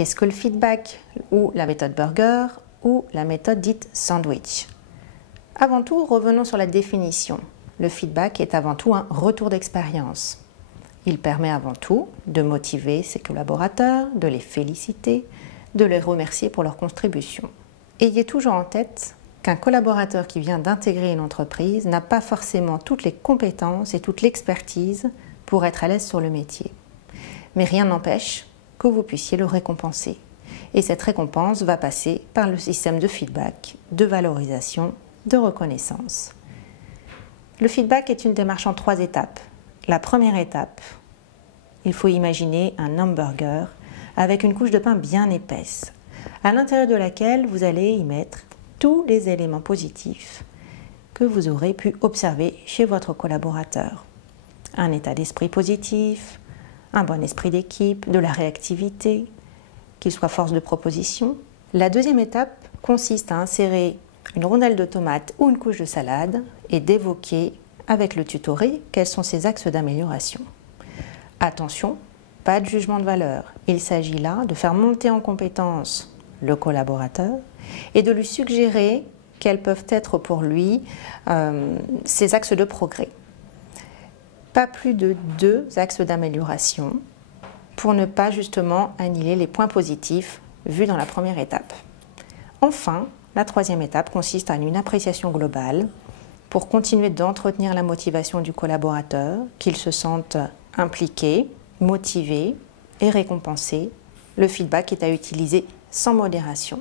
Qu'est-ce que le feedback ou la méthode burger ou la méthode dite sandwich? Avant tout, revenons sur la définition. Le feedback est avant tout un retour d'expérience. Il permet avant tout de motiver ses collaborateurs, de les féliciter, de les remercier pour leur contribution. Ayez toujours en tête qu'un collaborateur qui vient d'intégrer une entreprise n'a pas forcément toutes les compétences et toute l'expertise pour être à l'aise sur le métier. Mais rien n'empêche que vous puissiez le récompenser. Et cette récompense va passer par le système de feedback, de valorisation, de reconnaissance. Le feedback est une démarche en 3 étapes. La première étape, il faut imaginer un hamburger avec une couche de pain bien épaisse, à l'intérieur de laquelle vous allez y mettre tous les éléments positifs que vous aurez pu observer chez votre collaborateur. Un état d'esprit positif, un bon esprit d'équipe, de la réactivité, qu'il soit force de proposition. La deuxième étape consiste à insérer une rondelle de tomate ou une couche de salade et d'évoquer avec le tutoré quels sont ses axes d'amélioration. Attention, pas de jugement de valeur. Il s'agit là de faire monter en compétence le collaborateur et de lui suggérer quels peuvent être pour lui ses axes de progrès. Pas plus de 2 axes d'amélioration pour ne pas justement annihiler les points positifs vus dans la première étape. Enfin, la troisième étape consiste en une appréciation globale pour continuer d'entretenir la motivation du collaborateur, qu'il se sente impliqué, motivé et récompensé. Le feedback est à utiliser sans modération.